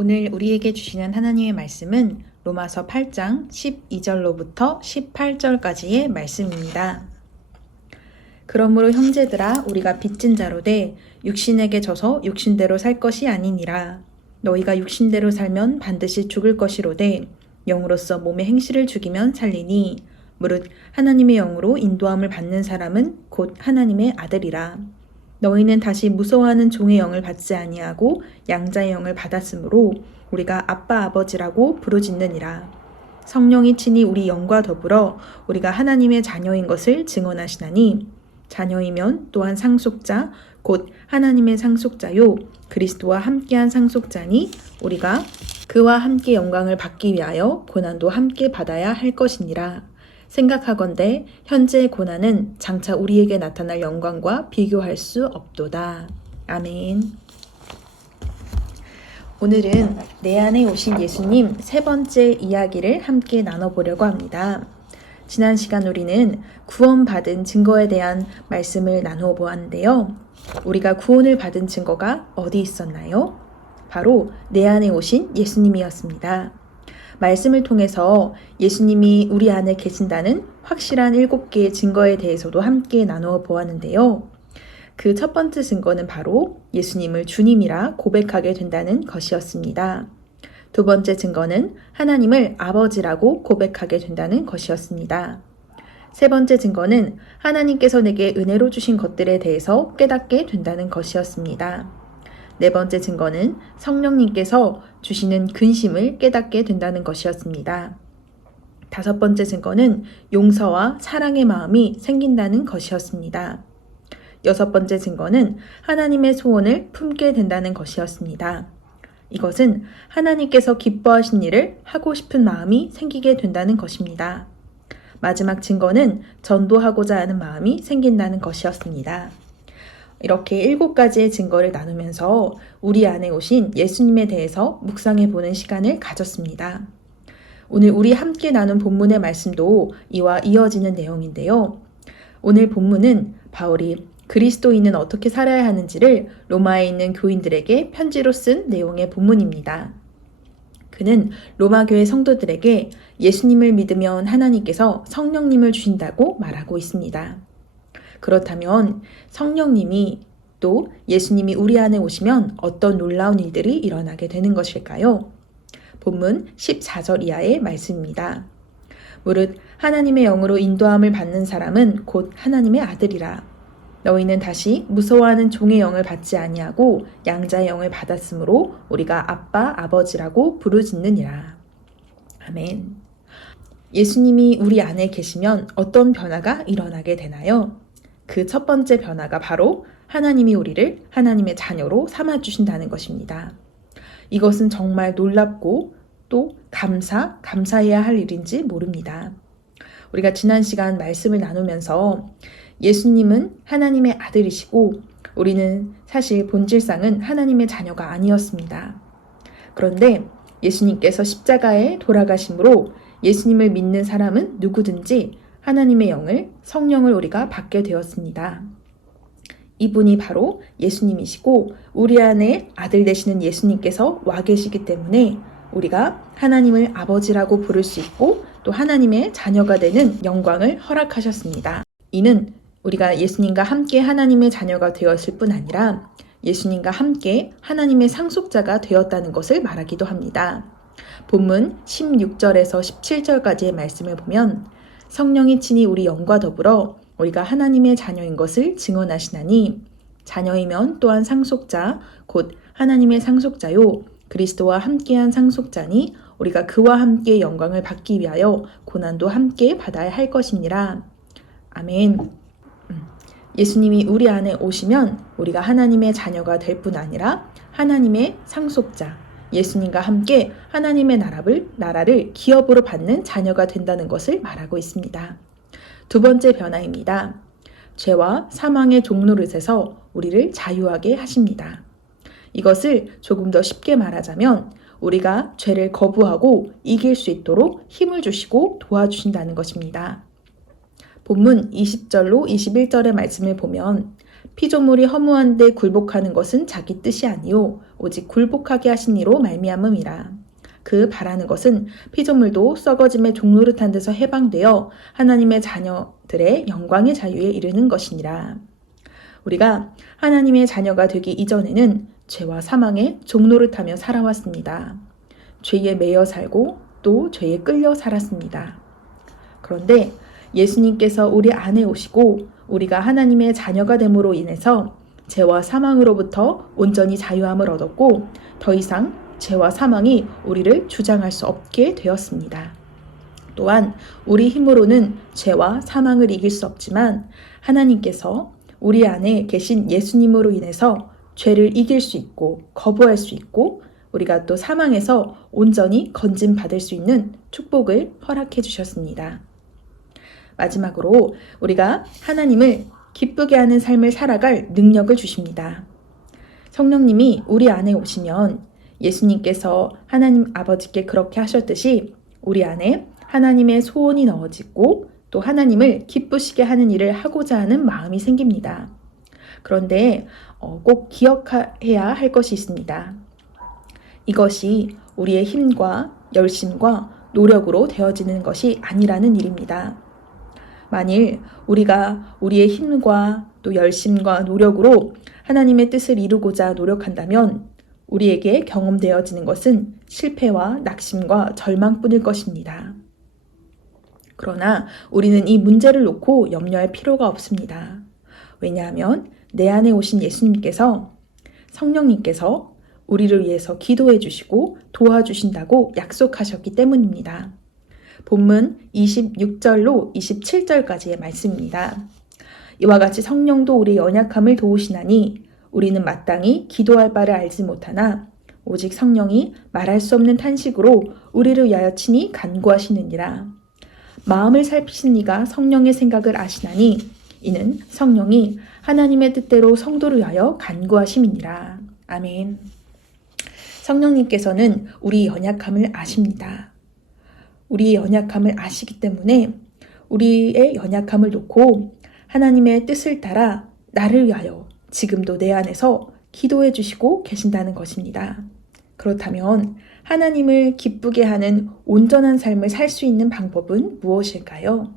오늘 우리에게 주시는 하나님의 말씀은 로마서 8장 12절로부터 18절까지의 말씀입니다. 그러므로 형제들아 우리가 빚진 자로 돼 육신에게 져서 육신대로 살 것이 아니니라. 너희가 육신대로 살면 반드시 죽을 것이로되 영으로서 몸의 행실을 죽이면 살리니 무릇 하나님의 영으로 인도함을 받는 사람은 곧 하나님의 아들이라. 너희는 다시 무서워하는 종의 영을 받지 아니하고 양자의 영을 받았으므로 우리가 아빠 아버지라고 부르짖느니라. 성령이 친히 우리 영과 더불어 우리가 하나님의 자녀인 것을 증언하시나니 자녀이면 또한 상속자 곧 하나님의 상속자요 그리스도와 함께한 상속자니 우리가 그와 함께 영광을 받기 위하여 고난도 함께 받아야 할 것이니라. 생각하건대 현재의 고난은 장차 우리에게 나타날 영광과 비교할 수 없도다. 아멘. 오늘은 내 안에 오신 예수님 세 번째 이야기를 함께 나눠보려고 합니다. 지난 시간 우리는 구원받은 증거에 대한 말씀을 나누어 보았는데요. 우리가 구원을 받은 증거가 어디 있었나요? 바로 내 안에 오신 예수님이었습니다. 말씀을 통해서 예수님이 우리 안에 계신다는 확실한 7개의 증거에 대해서도 함께 나누어 보았는데요. 그 첫 번째 증거는 바로 예수님을 주님이라 고백하게 된다는 것이었습니다. 두 번째 증거는 하나님을 아버지라고 고백하게 된다는 것이었습니다. 세 번째 증거는 하나님께서 내게 은혜로 주신 것들에 대해서 깨닫게 된다는 것이었습니다. 네 번째 증거는 성령님께서 주시는 근심을 깨닫게 된다는 것이었습니다. 다섯 번째 증거는 용서와 사랑의 마음이 생긴다는 것이었습니다. 여섯 번째 증거는 하나님의 소원을 품게 된다는 것이었습니다. 이것은 하나님께서 기뻐하신 일을 하고 싶은 마음이 생기게 된다는 것입니다. 마지막 증거는 전도하고자 하는 마음이 생긴다는 것이었습니다. 이렇게 7가지의 증거를 나누면서 우리 안에 오신 예수님에 대해서 묵상해 보는 시간을 가졌습니다. 오늘 우리 함께 나눈 본문의 말씀도 이와 이어지는 내용인데요. 오늘 본문은 바울이 그리스도인은 어떻게 살아야 하는지를 로마에 있는 교인들에게 편지로 쓴 내용의 본문입니다. 그는 로마 교회 성도들에게 예수님을 믿으면 하나님께서 성령님을 주신다고 말하고 있습니다. 그렇다면 성령님이 또 예수님이 우리 안에 오시면 어떤 놀라운 일들이 일어나게 되는 것일까요? 본문 14절 이하의 말씀입니다. 무릇 하나님의 영으로 인도함을 받는 사람은 곧 하나님의 아들이라. 너희는 다시 무서워하는 종의 영을 받지 아니하고 양자의 영을 받았으므로 우리가 아빠 아버지라고 부르짖느니라. 아멘. 예수님이 우리 안에 계시면 어떤 변화가 일어나게 되나요? 그 첫 번째 변화가 바로 하나님이 우리를 하나님의 자녀로 삼아주신다는 것입니다. 이것은 정말 놀랍고 또 감사해야 할 일인지 모릅니다. 우리가 지난 시간 말씀을 나누면서 예수님은 하나님의 아들이시고 우리는 사실 본질상은 하나님의 자녀가 아니었습니다. 그런데 예수님께서 십자가에 돌아가심으로 예수님을 믿는 사람은 누구든지 하나님의 영을, 성령을 우리가 받게 되었습니다. 이분이 바로 예수님이시고 우리 안에 아들 되시는 예수님께서 와 계시기 때문에 우리가 하나님을 아버지라고 부를 수 있고 또 하나님의 자녀가 되는 영광을 허락하셨습니다. 이는 우리가 예수님과 함께 하나님의 자녀가 되었을 뿐 아니라 예수님과 함께 하나님의 상속자가 되었다는 것을 말하기도 합니다. 본문 16절에서 17절까지의 말씀을 보면 성령이 친히 우리 영과 더불어 우리가 하나님의 자녀인 것을 증언하시나니 자녀이면 또한 상속자 곧 하나님의 상속자요 그리스도와 함께한 상속자니 우리가 그와 함께 영광을 받기 위하여 고난도 함께 받아야 할 것이니라. 아멘. 예수님이 우리 안에 오시면 우리가 하나님의 자녀가 될 뿐 아니라 하나님의 상속자 예수님과 함께 하나님의 나라를 기업으로 받는 자녀가 된다는 것을 말하고 있습니다. 두 번째 변화입니다. 죄와 사망의 종노릇에서 우리를 자유하게 하십니다. 이것을 조금 더 쉽게 말하자면 우리가 죄를 거부하고 이길 수 있도록 힘을 주시고 도와주신다는 것입니다. 본문 20절로 21절의 말씀을 보면 피조물이 허무한데 굴복하는 것은 자기 뜻이 아니요 오직 굴복하게 하신 이로 말미암음이라. 그 바라는 것은 피조물도 썩어짐의 종노릇한 데서 해방되어 하나님의 자녀들의 영광의 자유에 이르는 것이니라. 우리가 하나님의 자녀가 되기 이전에는 죄와 사망의 종노릇하며 살아왔습니다. 죄에 매여 살고 또 죄에 끌려 살았습니다. 그런데 예수님께서 우리 안에 오시고 우리가 하나님의 자녀가 됨으로 인해서 죄와 사망으로부터 온전히 자유함을 얻었고 더 이상 죄와 사망이 우리를 주장할 수 없게 되었습니다. 또한 우리 힘으로는 죄와 사망을 이길 수 없지만 하나님께서 우리 안에 계신 예수님으로 인해서 죄를 이길 수 있고 거부할 수 있고 우리가 또 사망에서 온전히 건짐받을 수 있는 축복을 허락해 주셨습니다. 마지막으로 우리가 하나님을 기쁘게 하는 삶을 살아갈 능력을 주십니다. 성령님이 우리 안에 오시면 예수님께서 하나님 아버지께 그렇게 하셨듯이 우리 안에 하나님의 소원이 넣어지고 또 하나님을 기쁘시게 하는 일을 하고자 하는 마음이 생깁니다. 그런데 꼭 기억해야 할 것이 있습니다. 이것이 우리의 힘과 열심과 노력으로 되어지는 것이 아니라는 일입니다. 만일 우리가 우리의 힘과 또 열심과 노력으로 하나님의 뜻을 이루고자 노력한다면 우리에게 경험되어지는 것은 실패와 낙심과 절망뿐일 것입니다. 그러나 우리는 이 문제를 놓고 염려할 필요가 없습니다. 왜냐하면 내 안에 오신 예수님께서 성령님께서 우리를 위해서 기도해 주시고 도와주신다고 약속하셨기 때문입니다. 본문 26절로 27절까지의 말씀입니다. 이와 같이 성령도 우리의 연약함을 도우시나니 우리는 마땅히 기도할 바를 알지 못하나 오직 성령이 말할 수 없는 탄식으로 우리를 위하여 친히 간구하시느니라. 마음을 살피신 이가 성령의 생각을 아시나니 이는 성령이 하나님의 뜻대로 성도를 위하여 간구하심이니라. 아멘. 성령님께서는 우리 연약함을 아십니다. 우리의 연약함을 아시기 때문에 우리의 연약함을 놓고 하나님의 뜻을 따라 나를 위하여 지금도 내 안에서 기도해 주시고 계신다는 것입니다. 그렇다면 하나님을 기쁘게 하는 온전한 삶을 살 수 있는 방법은 무엇일까요?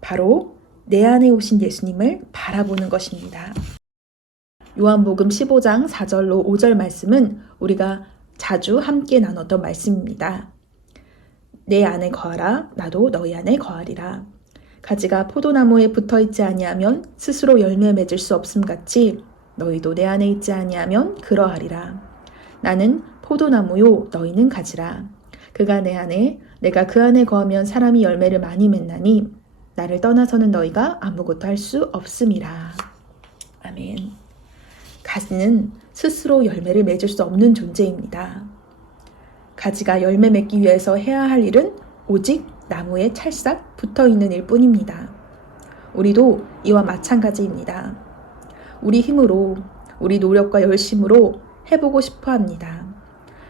바로 내 안에 오신 예수님을 바라보는 것입니다. 요한복음 15장 4절로 5절 말씀은 우리가 자주 함께 나눴던 말씀입니다. 내 안에 거하라 나도 너희 안에 거하리라. 가지가 포도나무에 붙어있지 아니하면 스스로 열매 맺을 수 없음같이 너희도 내 안에 있지 아니하면 그러하리라. 나는 포도나무요 너희는 가지라. 그가 내 안에 내가 그 안에 거하면 사람이 열매를 많이 맺나니 나를 떠나서는 너희가 아무것도 할 수 없음이라. 아멘. 가지는 스스로 열매를 맺을 수 없는 존재입니다. 가지가 열매 맺기 위해서 해야 할 일은 오직 나무에 찰싹 붙어있는 일뿐입니다. 우리도 이와 마찬가지입니다. 우리 힘으로, 우리 노력과 열심으로 해보고 싶어 합니다.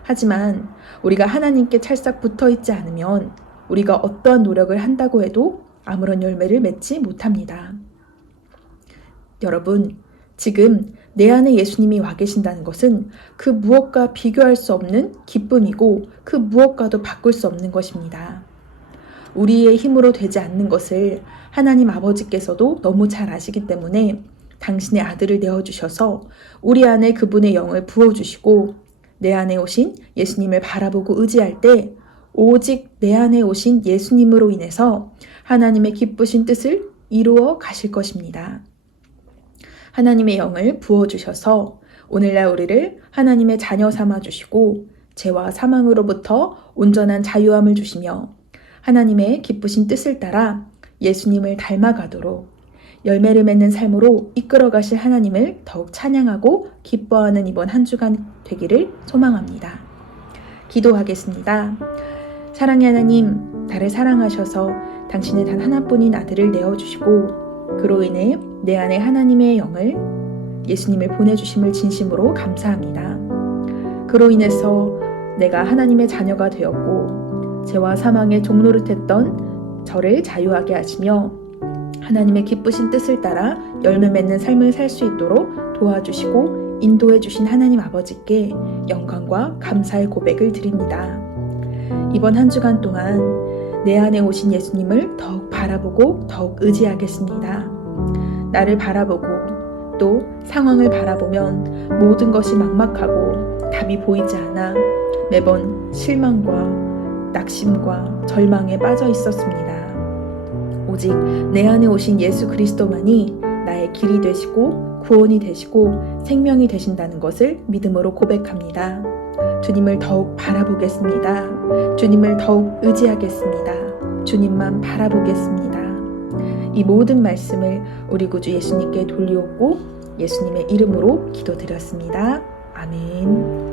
하지만 우리가 하나님께 찰싹 붙어있지 않으면 우리가 어떠한 노력을 한다고 해도 아무런 열매를 맺지 못합니다. 여러분, 지금 내 안에 예수님이 와 계신다는 것은 그 무엇과 비교할 수 없는 기쁨이고 그 무엇과도 바꿀 수 없는 것입니다. 우리의 힘으로 되지 않는 것을 하나님 아버지께서도 너무 잘 아시기 때문에 당신의 아들을 내어주셔서 우리 안에 그분의 영을 부어주시고 내 안에 오신 예수님을 바라보고 의지할 때 오직 내 안에 오신 예수님으로 인해서 하나님의 기쁘신 뜻을 이루어 가실 것입니다. 하나님의 영을 부어주셔서 오늘날 우리를 하나님의 자녀 삼아주시고 죄와 사망으로부터 온전한 자유함을 주시며 하나님의 기쁘신 뜻을 따라 예수님을 닮아가도록 열매를 맺는 삶으로 이끌어 가실 하나님을 더욱 찬양하고 기뻐하는 이번 한 주간 되기를 소망합니다. 기도하겠습니다. 사랑의 하나님, 나를 사랑하셔서 당신의 단 하나뿐인 아들을 내어주시고 그로 인해 내 안에 하나님의 영을 예수님을 보내주심을 진심으로 감사합니다. 그로 인해서 내가 하나님의 자녀가 되었고 죄와 사망의 종노릇했던 저를 자유하게 하시며 하나님의 기쁘신 뜻을 따라 열매 맺는 삶을 살 수 있도록 도와주시고 인도해 주신 하나님 아버지께 영광과 감사의 고백을 드립니다. 이번 한 주간 동안 내 안에 오신 예수님을 더욱 바라보고 더욱 의지하겠습니다. 나를 바라보고 또 상황을 바라보면 모든 것이 막막하고 답이 보이지 않아 매번 실망과 낙심과 절망에 빠져 있었습니다. 오직 내 안에 오신 예수 그리스도만이 나의 길이 되시고 구원이 되시고 생명이 되신다는 것을 믿음으로 고백합니다. 주님을 더욱 바라보겠습니다. 주님을 더욱 의지하겠습니다. 주님만 바라보겠습니다. 이 모든 말씀을 우리 구주 예수님께 돌리옵고 예수님의 이름으로 기도드렸습니다. 아멘.